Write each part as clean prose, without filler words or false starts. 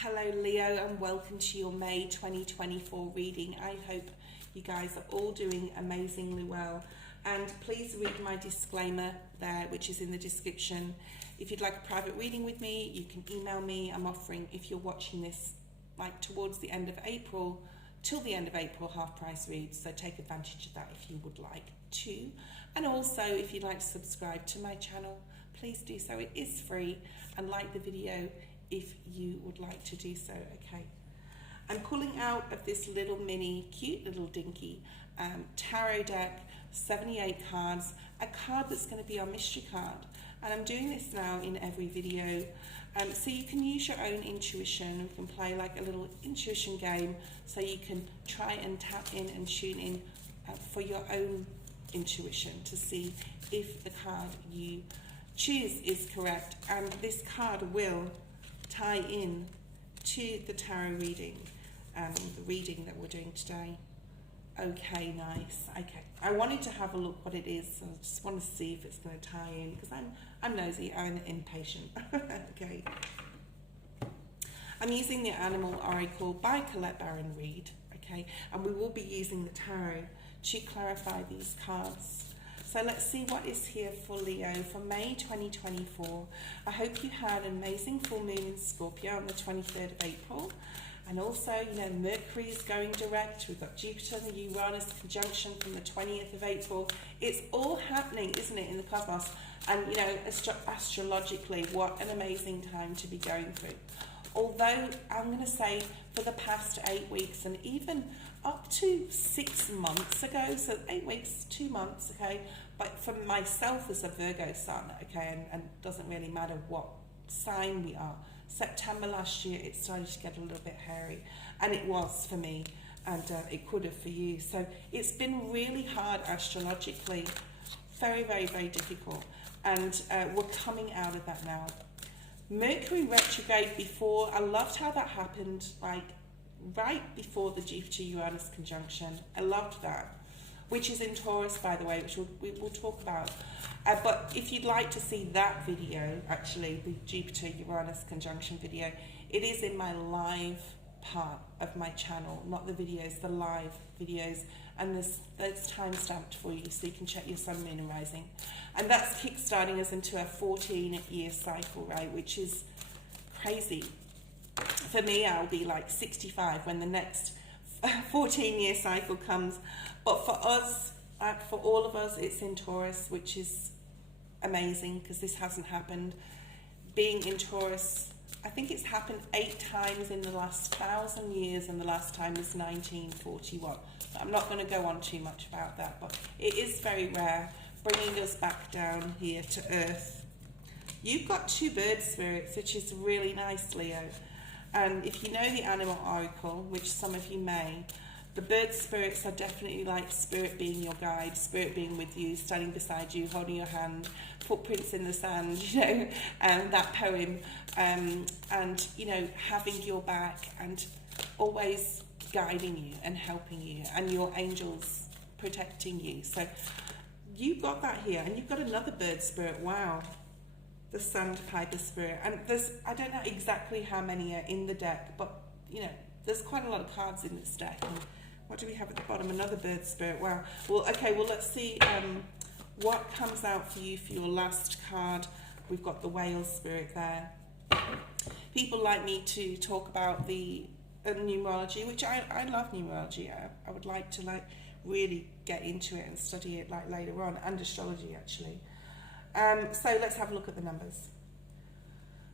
Hello Leo, and welcome to your May 2024 reading. I hope you guys are all doing amazingly well, and please read my disclaimer there, which is in the description. If you'd like a private reading with me, you can email me. I'm offering, if you're watching this like towards the end of April, till the end of April, half price reads, so take advantage of that if you would like to. And also, if you'd like to subscribe to my channel, please do so. It is free, and like the video if you would like to do so. Okay, I'm pulling out of this little mini cute little dinky tarot deck, 78 cards, a card that's going to be our mystery card, and I'm doing this now in every video, so you can use your own intuition. We can play like a little intuition game, so you can try and tap in and tune in for your own intuition to see if the card you choose is correct, and this card will tie in to the tarot reading, the reading that we're doing today. Okay, nice. Okay, I wanted to have a look what it is, so I just want to see if it's going to tie in, because I'm nosy, I'm impatient. Okay, I'm using the Animal Oracle by Colette Baron Reid. Okay, and we will be using the tarot to clarify these cards. So let's see what is here for Leo for May 2024. I hope you had an amazing full moon in Scorpio on the 23rd of April. And also, Mercury is going direct. We've got Jupiter and the Uranus conjunction from the 20th of April. It's all happening, isn't it, in the cosmos? And, astrologically, what an amazing time to be going through. Although, I'm going to say, for the past 8 weeks and even up to 6 months ago, so 8 weeks, 2 months, okay, but for myself as a Virgo sun, okay, and doesn't really matter what sign we are, September last year it started to get a little bit hairy, and it was for me, and it could have for you. So it's been really hard astrologically, very, very, very difficult, and we're coming out of that now. Mercury retrograde before, I loved how that happened, like right before the Jupiter-Uranus conjunction. I loved that, which is in Taurus, by the way, which we will talk about. But if you'd like to see that video, actually, the Jupiter-Uranus conjunction video, it is in my live part of my channel, not the videos, the live videos. And there's time stamped for you, so you can check your sun, moon, and rising. And that's kick-starting us into a 14-year cycle, right, which is crazy. For me, I'll be like 65 when the next 14-year cycle comes. But for us, for all of us, it's in Taurus, which is amazing because this hasn't happened. Being in Taurus, I think it's happened 8 times in the last 1,000 years, and the last time was 1941. But I'm not going to go on too much about that, but it is very rare, bringing us back down here to Earth. You've got 2 bird spirits, which is really nice, Leo. And if you know the Animal Oracle, which some of you may, the bird spirits are definitely like spirit being your guide, spirit being with you, standing beside you, holding your hand, footprints in the sand, and that poem, and, having your back and always guiding you and helping you, and your angels protecting you. So you've got that here, and you've got another bird spirit. Wow. The Sandpiper spirit, and I don't know exactly how many are in the deck, but there's quite a lot of cards in this deck. And what do we have at the bottom? Another bird spirit. Wow. Well, okay, well, let's see what comes out for you for your last card. We've got the whale spirit there. People like me to talk about the numerology, which I love numerology. I would like to really get into it and study it later on, and astrology actually. So let's have a look at the numbers.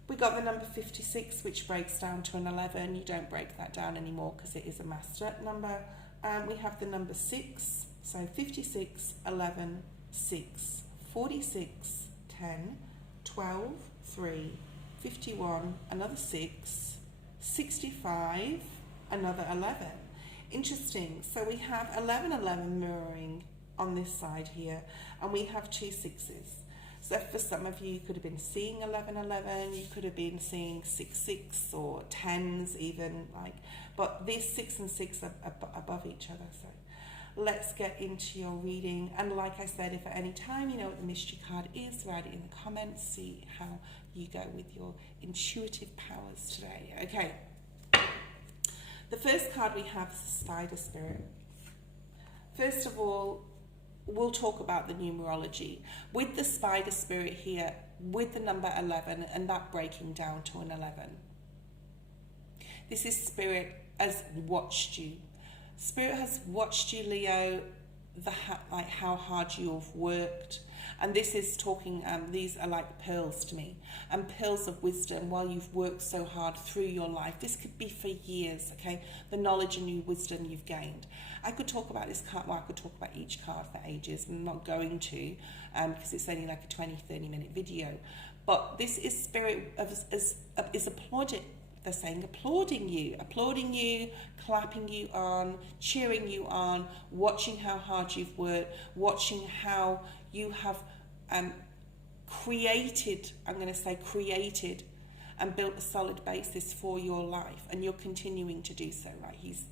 We got the number 56, which breaks down to an 11. You don't break that down anymore because it is a master number. We have the number 6, so 56, 11, 6, 46, 10, 12, 3, 51, another 6, 65, another 11. Interesting. So we have 11, 11 mirroring on this side here, and we have 2 6s. So for some of you, you could have been seeing 11, 11, you could have been seeing 6, 6, or 10s even, but these 6 and 6 are above each other. So let's get into your reading. And like I said, if at any time you know what the mystery card is, write it in the comments, see how you go with your intuitive powers today. Okay, The first card we have is the Spider Spirit. First of all, we'll talk about the numerology. With the Spider Spirit here, with the number 11 and that breaking down to an 11. This is Spirit has watched you. Spirit has watched you, Leo, like how hard you've worked. And this is talking, these are like pearls to me, and pearls of wisdom while you've worked so hard through your life. This could be for years, okay? The knowledge and new wisdom you've gained. I could talk about this card, well, I could talk about each card for ages. I'm not going to, because it's only like a 20-30 minute video. But this is Spirit is applauding. They're saying applauding you, clapping you on, cheering you on, watching how hard you've worked, watching how you have created and built a solid basis for your life, and you're continuing to do so, right? He's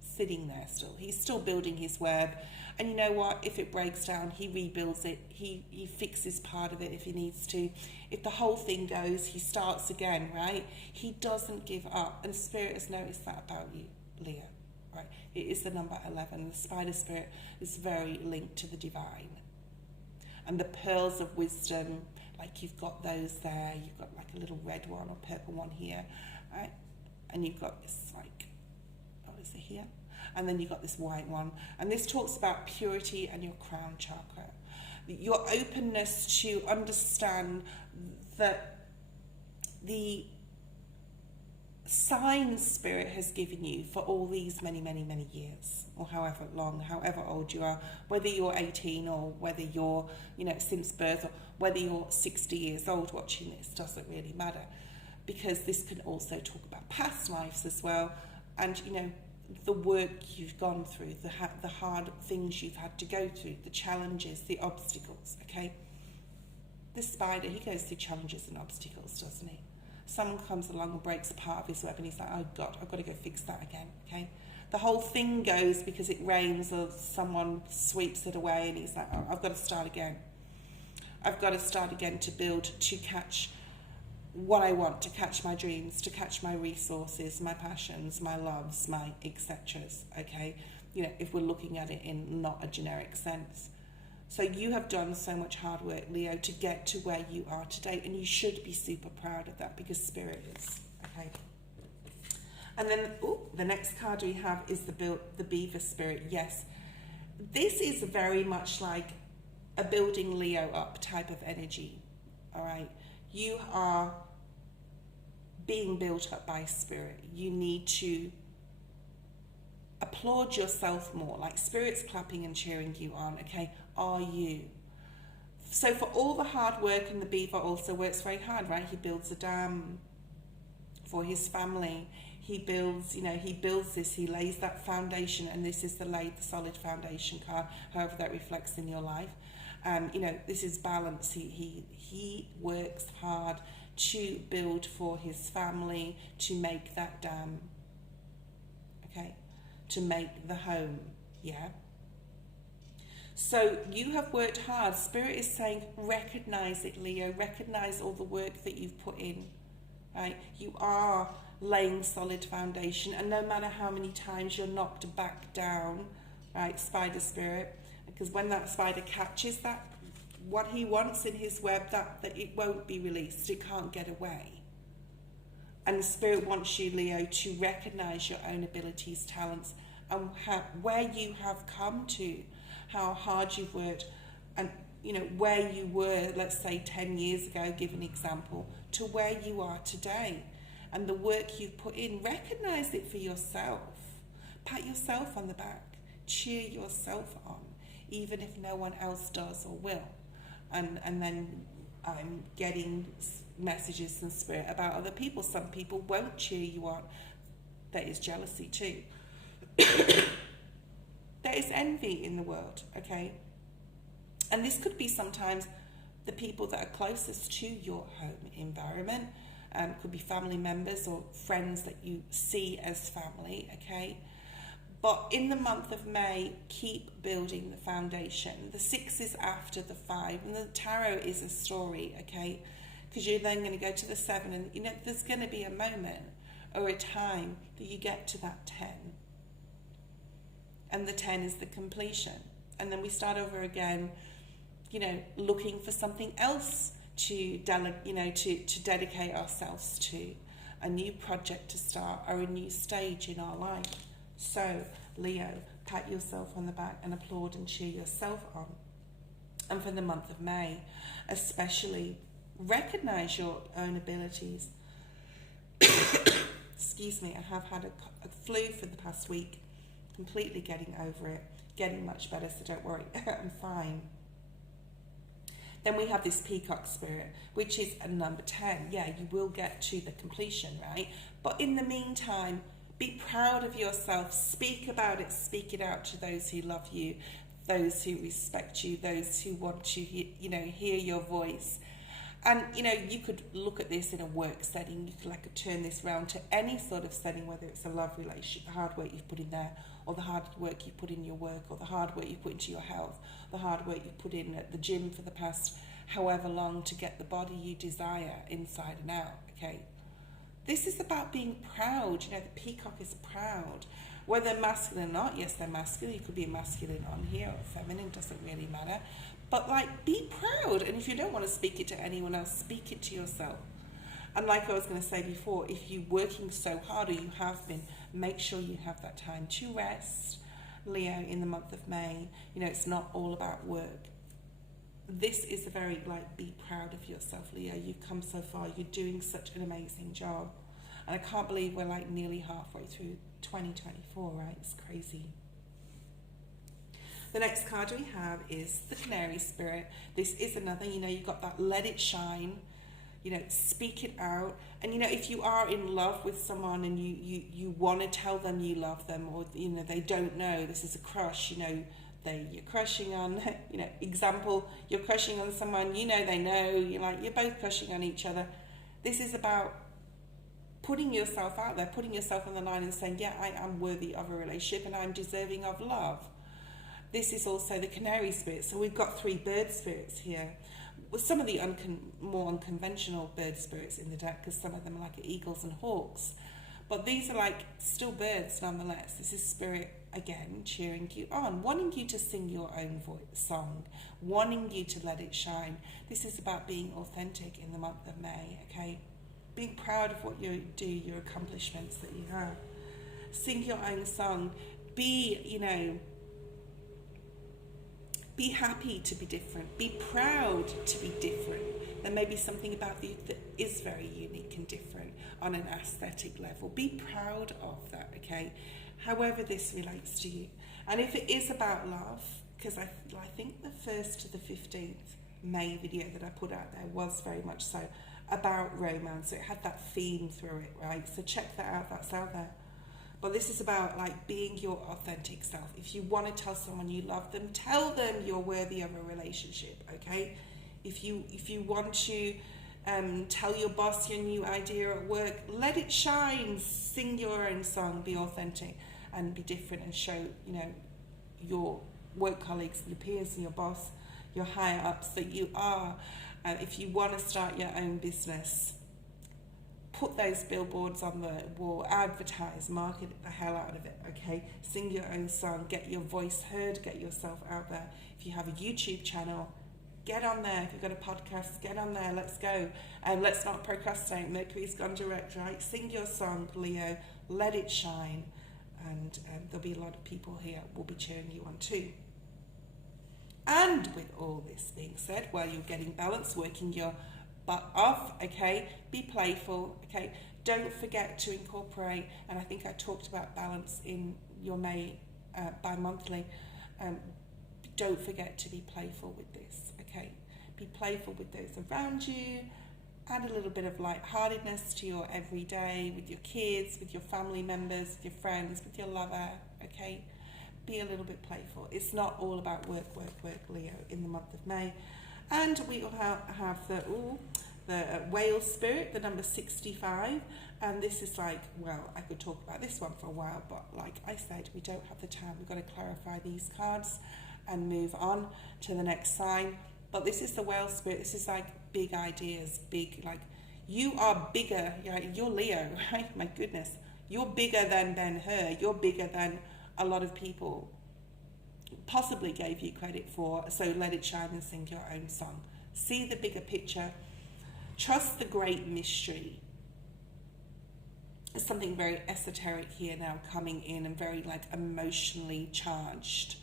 sitting there still. He's still building his web, and you know what? If it breaks down, he rebuilds it. He fixes part of it if he needs to. If the whole thing goes, he starts again, right? He doesn't give up, and Spirit has noticed that about you, Leo, right? It is the number 11. The Spider Spirit is very linked to the divine. And the pearls of wisdom, like you've got those there, you've got like a little red one or purple one here, right? And you've got this like, what is it here? And then you've got this white one. And this talks about purity and your crown chakra. Your openness to understand that the signs Spirit has given you for all these many, many, many years, or however long, however old you are, whether you're 18 or whether you're, since birth, or whether you're 60 years old watching this, doesn't really matter, because this can also talk about past lives as well, and, the work you've gone through, the hard things you've had to go through, the challenges, the obstacles, okay? The spider, he goes through challenges and obstacles, doesn't he? Someone comes along and breaks a part of his web and he's like, oh God, I've got to go fix that again, okay? The whole thing goes because it rains or someone sweeps it away and he's like, oh, I've got to start again. I've got to start again to build, to catch what I want, to catch my dreams, to catch my resources, my passions, my loves, my etceteras, okay? If we're looking at it in not a generic sense. So you have done so much hard work, Leo, to get to where you are today, and you should be super proud of that because Spirit is, okay? And then, the next card we have is the Beaver Spirit. Yes, this is very much like a building Leo up type of energy, all right? You are being built up by Spirit. You need to applaud yourself more, like Spirit's clapping and cheering you on, okay? Are you? So for all the hard work, and the beaver also works very hard, right? He builds a dam for his family. He builds, he builds this, he lays that foundation, and this is the solid foundation card, however that reflects in your life. This is balance. He works hard to build for his family, to make that dam, okay? To make the home, yeah? So you have worked hard. Spirit is saying, recognize it, Leo. Recognize all the work that you've put in, right? You are laying solid foundation, and no matter how many times you're knocked back down, right, Spider Spirit, because when that spider catches that, what he wants in his web, that it won't be released. It can't get away. And Spirit wants you, Leo, to recognize your own abilities, talents, and where you have come to, how hard you've worked, and where you were, let's say 10 years ago, give an example, to where you are today, and the work you've put in. Recognize it for yourself. Pat yourself on the back. Cheer yourself on, even if no one else does or will. And then I'm getting messages from Spirit about other people. Some people won't cheer you on. There is jealousy too. There is envy in the world, okay? And this could be sometimes the people that are closest to your home environment. Could be family members or friends that you see as family, okay? But in the month of May, keep building the foundation. The 6 is after the 5, and the tarot is a story, okay? Because you're then going to go to the 7, and there's going to be a moment, or a time that you get to that 10. And the 10 is the completion. And then we start over again, looking for something else to dedicate ourselves to, a new project to start, or a new stage in our life. So, Leo, pat yourself on the back and applaud and cheer yourself on. And for the month of May, especially, recognize your own abilities. Excuse me, I have had a flu for the past week, completely getting over it, getting much better, so don't worry, I'm fine. Then we have this peacock spirit, which is a number 10. Yeah, you will get to the completion, right? But in the meantime, be proud of yourself, speak about it, speak it out to those who love you, those who respect you, those who want to hear your voice. And you could look at this in a work setting. You could turn this around to any sort of setting, whether it's a love relationship, the hard work you've put in there, or the hard work you put in your work, or the hard work you put into your health, the hard work you put in at the gym for the past however long to get the body you desire inside and out. Okay, this is about being proud. The peacock is proud, whether masculine or not. Yes, they're masculine. You could be masculine on here or feminine, doesn't really matter. But be proud, and if you don't want to speak it to anyone else, speak it to yourself. And like I was going to say before, if you're working so hard, or you have been, make sure you have that time to rest, Leo, in the month of May. It's not all about work. This is a very, be proud of yourself, Leo. You've come so far. You're doing such an amazing job. And I can't believe we're nearly halfway through 2024, right? It's crazy. The next card we have is the Canary Spirit. This is another, you've got that let it shine, speak it out. And, if you are in love with someone and you want to tell them you love them, or, they don't know, this is a crush, you're crushing on, example, you're crushing on someone, they know, you're both crushing on each other. This is about putting yourself out there, putting yourself on the line and saying, yeah, I am worthy of a relationship and I'm deserving of love. This is also the Canary Spirit. So we've got 3 bird spirits here. With some of the more unconventional bird spirits in the deck, because some of them are like eagles and hawks. But these are still birds nonetheless. This is Spirit, again, cheering you on, wanting you to sing your own song, wanting you to let it shine. This is about being authentic in the month of May, okay? Being proud of what you do, your accomplishments that you have. Sing your own song. Be happy to be different. Be proud to be different. There may be something about you that is very unique and different on an aesthetic level. Be proud of that, okay? However this relates to you. And if it is about love, because I think the 1st to the 15th May video that I put out there was very much so about romance. So it had that theme through it, right? So check that out. That's out there. But this is about being your authentic self. If you want to tell someone you love them, tell them you're worthy of a relationship, okay? If you want to tell your boss your new idea at work, let it shine. Sing your own song, be authentic and be different, and show, your work colleagues, your peers and your boss, your higher ups that you are. If you want to start your own business, put those billboards on the wall, advertise, market the hell out of it, okay? Sing your own song, get your voice heard, get yourself out there. If you have a YouTube channel, get on there. If you've got a podcast, get on there, let's go. And let's not procrastinate, Mercury's gone direct, right? Sing your song, Leo, let it shine. And there'll be a lot of people here will be cheering you on too. And with all this being said, while you're getting balance, working your butt off, okay, be playful, okay, don't forget to incorporate, and I think I talked about balance in your May bi-monthly, don't forget to be playful with this, okay, be playful with those around you, add a little bit of lightheartedness to your everyday, with your kids, with your family members, with your friends, with your lover, okay, be a little bit playful. It's not all about work, Leo, in the month of May. And we will have the whale spirit, the number 65. And this is well, I could talk about this one for a while, but like I said, we don't have the time. We've got to clarify these cards and move on to the next sign. But this is the whale spirit. This is big ideas, big, You are bigger, right? You're Leo, right? My goodness. You're bigger than Ben-Hur. You're bigger than a lot of people possibly gave you credit for. So let it shine and sing your own song. See the bigger picture. Trust the great mystery. There's something very esoteric here now coming in and very like emotionally charged.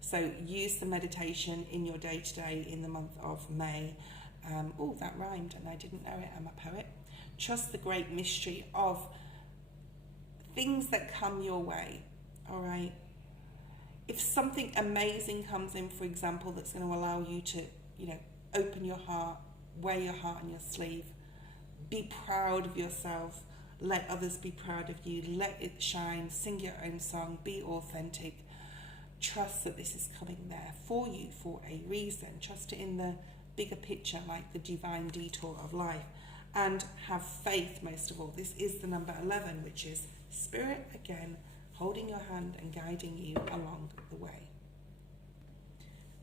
So use the meditation in your day-to-day in the month of May. Oh, that rhymed and I didn't know it. I'm a poet. Trust the great mystery of things that come your way. All right. If something amazing comes in, for example, that's going to allow you to, open your heart, wear your heart on your sleeve, be proud of yourself, let others be proud of you, let it shine, sing your own song, be authentic. Trust that this is coming there for you for a reason. Trust it in the bigger picture, like the divine detour of life. And have faith, most of all. This is the number 11, which is Spirit again, holding your hand and guiding you along the way.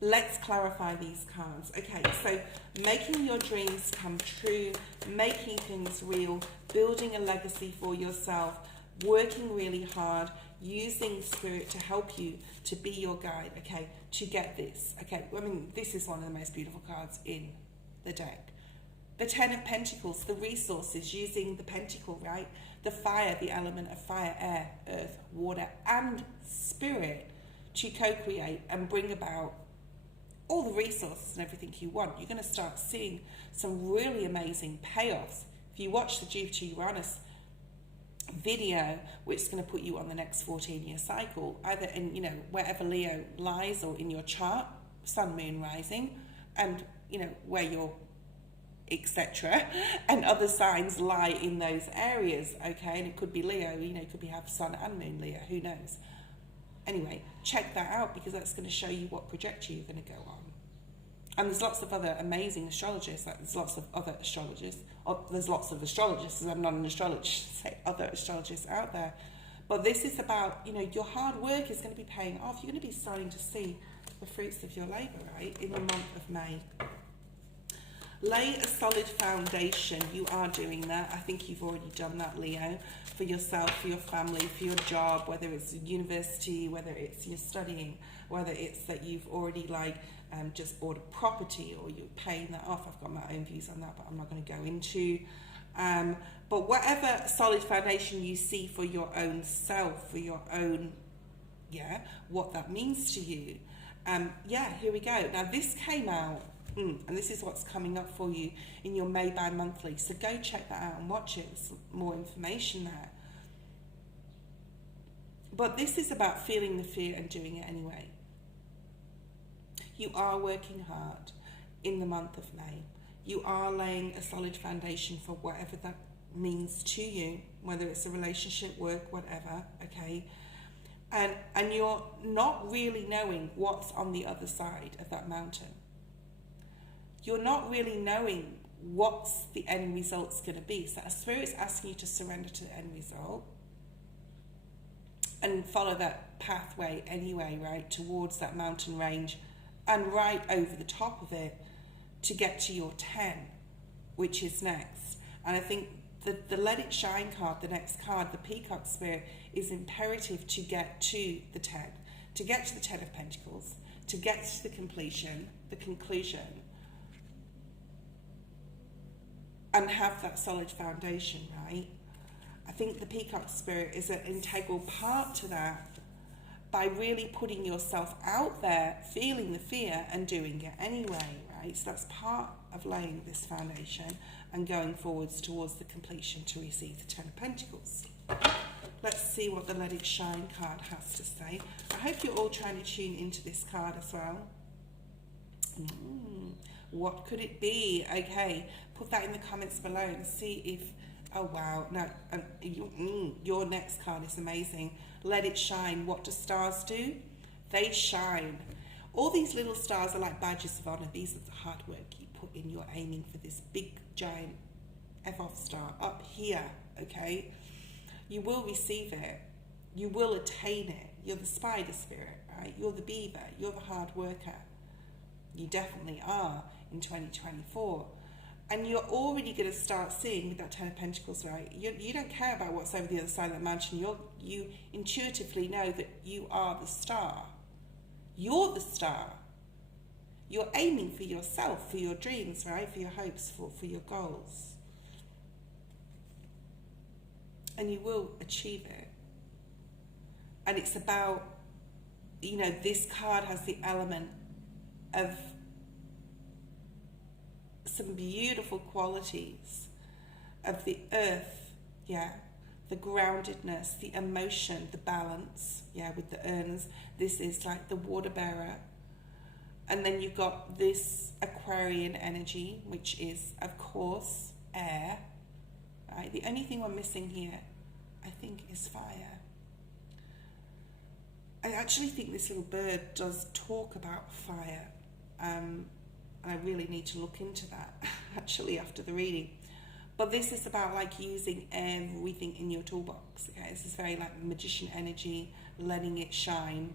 Let's clarify these cards. Okay, so making your dreams come true, making things real, building a legacy for yourself, working really hard, using Spirit to help you, to be your guide, okay, to get this. Okay, I mean, this is one of the most beautiful cards in the deck. The 10 of Pentacles, the resources, using the pentacle, right? The fire, the element of fire, air, earth, water, and spirit to co-create and bring about all the resources and everything you want. You're going to start seeing some really amazing payoffs. If you watch the Jupiter-Uranus video, which is going to put you on the next 14-year cycle, either in, wherever Leo lies or in your chart, sun, moon, rising, and, where your etc. and other signs lie in those areas, okay? And it could be Leo, it could be have sun and moon Leo, who knows? Anyway, check that out because that's going to show you what trajectory you're going to go on. And there's lots of other amazing astrologists, there's lots of other astrologists, there's lots of astrologists, I'm not an astrologist, say other astrologists out there. But this is about, your hard work is going to be paying off. You're going to be starting to see the fruits of your labour, right, in the month of May. Lay a solid foundation. You are doing that. I think you've already done that, Leo, for yourself, for your family, for your job, whether it's university, whether it's you're studying, whether it's that you've already just bought a property or you're paying that off. I've got my own views on that, but I'm not going to go into. But whatever solid foundation you see for your own self, for your own, what that means to you. Here we go. Now this came out. And this is what's coming up for you in your May by monthly. So go check that out and watch it. There's more information there. But this is about feeling the fear and doing it anyway. You are working hard in the month of May. You are laying a solid foundation for whatever that means to you, whether it's a relationship, work, whatever, okay? And you're not really knowing what's on the other side of that mountain. You're not really knowing what's the end result's going to be. So a Spirit's asking you to surrender to the end result and follow that pathway anyway, right, towards that mountain range and right over the top of it to get to your 10, which is next. And I think the Let It Shine card, the next card, the Peacock Spirit, is imperative to get to the 10, to get to the 10 of Pentacles, to get to the conclusion, and have that solid foundation, right? I think the Peacock Spirit is an integral part to that by really putting yourself out there, feeling the fear and doing it anyway, right? So that's part of laying this foundation and going forwards towards the completion to receive the 10 of Pentacles. Let's see what the Let It Shine card has to say. I hope you're all trying to tune into this card as well. What could it be? Okay, put that in the comments below and see if, oh wow, no, your next card is amazing. Let it shine. What do stars do? They shine. All these little stars are like badges of honor. These are the hard work you put in. You're aiming for this big, giant F-off star up here, okay? You will receive it. You will attain it. You're the spider spirit, right? You're the beaver. You're the hard worker. You definitely are in 2024. And you're already going to start seeing with that Ten of Pentacles, right? You don't care about what's over the other side of the mountain. You intuitively know that you are the star. You're the star. You're aiming for yourself, for your dreams, right? For your hopes, for your goals. And you will achieve it. And it's about, you know, this card has the element of some beautiful qualities of the earth, yeah, the groundedness, the emotion, the balance, yeah, with the urns. This is like the water bearer. And then you've got this Aquarian energy, which is, of course, air, right? The only thing we're missing here, I think, is fire. I actually think this little bird does talk about fire. And I really need to look into that, actually, after the reading. But this is about, like, using everything in your toolbox, okay? This is very, like, magician energy, letting it shine.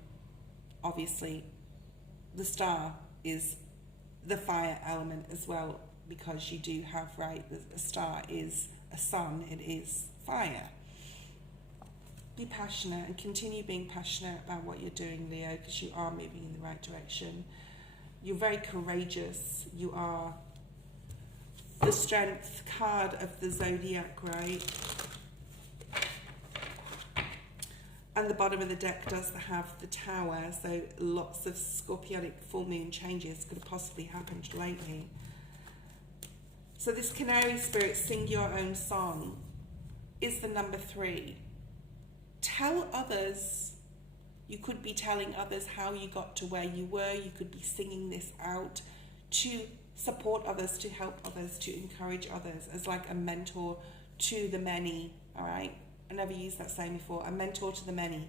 Obviously, the star is the fire element as well, because you do have, right, the star is a sun, it is fire. Be passionate and continue being passionate about what you're doing, Leo, because you are moving in the right direction. You're very courageous. You are the Strength card of the zodiac, right? And the bottom of the deck does have the Tower, so lots of scorpionic full moon changes could have possibly happened lately. So this Canary Spirit, sing your own song, is the number 3. Tell others. You could be telling others how you got to where you were. You could be singing this out to support others, to help others, to encourage others, as like a mentor to the many, all right? I never used that saying before, a mentor to the many.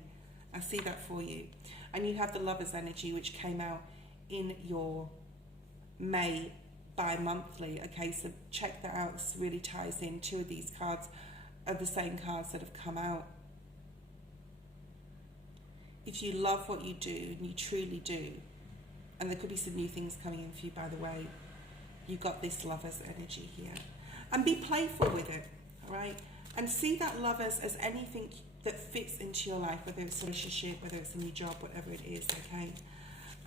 I see that for you. And you have the Lover's energy, which came out in your May bi-monthly. Okay, so check that out. This really ties in. 2 of these cards are the same cards that have come out. If you love what you do, and you truly do, and there could be some new things coming in for you, by the way, you've got this Lover's energy here. And be playful with it, all right? And see that Lovers as anything that fits into your life, whether it's a relationship, whether it's a new job, whatever it is, okay?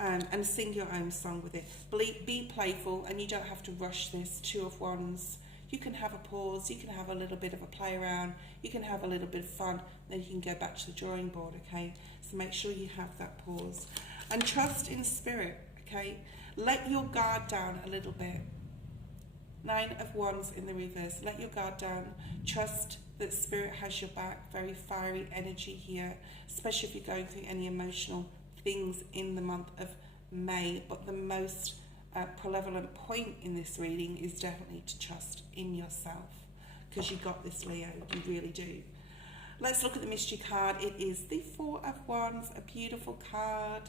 And sing your own song with it. Be playful, and you don't have to rush this. 2 of Wands. You can have a pause, you can have a little bit of a play around, you can have a little bit of fun, then you can go back to the drawing board, okay? So make sure you have that pause. And trust in spirit, okay? Let your guard down a little bit. 9 of Wands in the reverse. Let your guard down. Trust that spirit has your back. Very fiery energy here, especially if you're going through any emotional things in the month of May. But the most prevalent point in this reading is definitely to trust in yourself, because you got this, Leo. You really do. Let's look at the mystery card. It is the 4 of Wands, a beautiful card,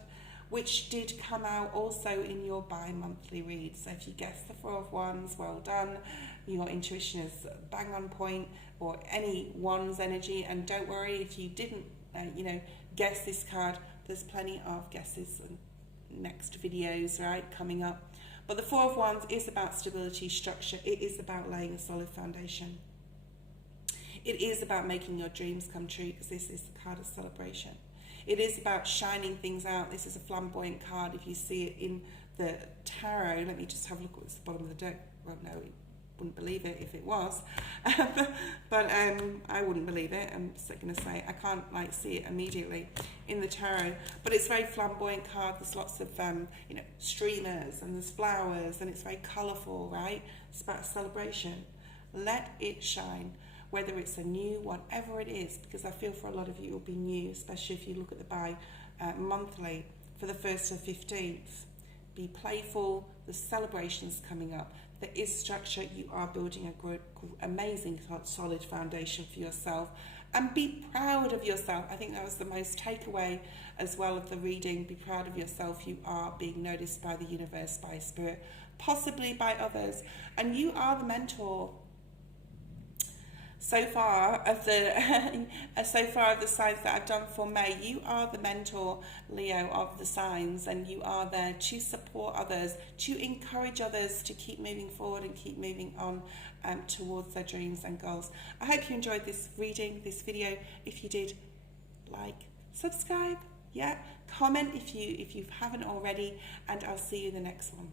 which did come out also in your bi-monthly read. So if you guessed the 4 of Wands, well done. Your intuition is bang on point, or any Wands energy. And don't worry if you didn't, guess this card. There's plenty of guesses and next videos, right, coming up. But the 4 of Wands is about stability, structure. It is about laying a solid foundation. It is about making your dreams come true, because this is the card of celebration. It is about shining things out. This is a flamboyant card. If you see it in the tarot, let me just have a look at what's the bottom of the deck. Well, no, you wouldn't believe it if it was. but I wouldn't believe it. I'm just going to say I can't see it immediately in the tarot. But it's a very flamboyant card. There's lots of streamers, and there's flowers, and it's very colourful, right? It's about a celebration. Let it shine. Whether it's a new, whatever it is, because I feel for a lot of you it will be new, especially if you look at the bi-monthly for the 1st and 15th. Be playful. The celebration's coming up. There is structure. You are building a amazing, solid foundation for yourself. And be proud of yourself. I think that was the most takeaway as well of the reading. Be proud of yourself. You are being noticed by the universe, by spirit, possibly by others. And you are the mentor. so far of the signs that I've done for May, you are the mentor, Leo, of the signs, and you are there to support others, to encourage others to keep moving forward and keep moving on towards their dreams and goals. I hope you enjoyed this reading, this video. If you did, like, subscribe, yeah, comment if you haven't already, and I'll see you in the next one.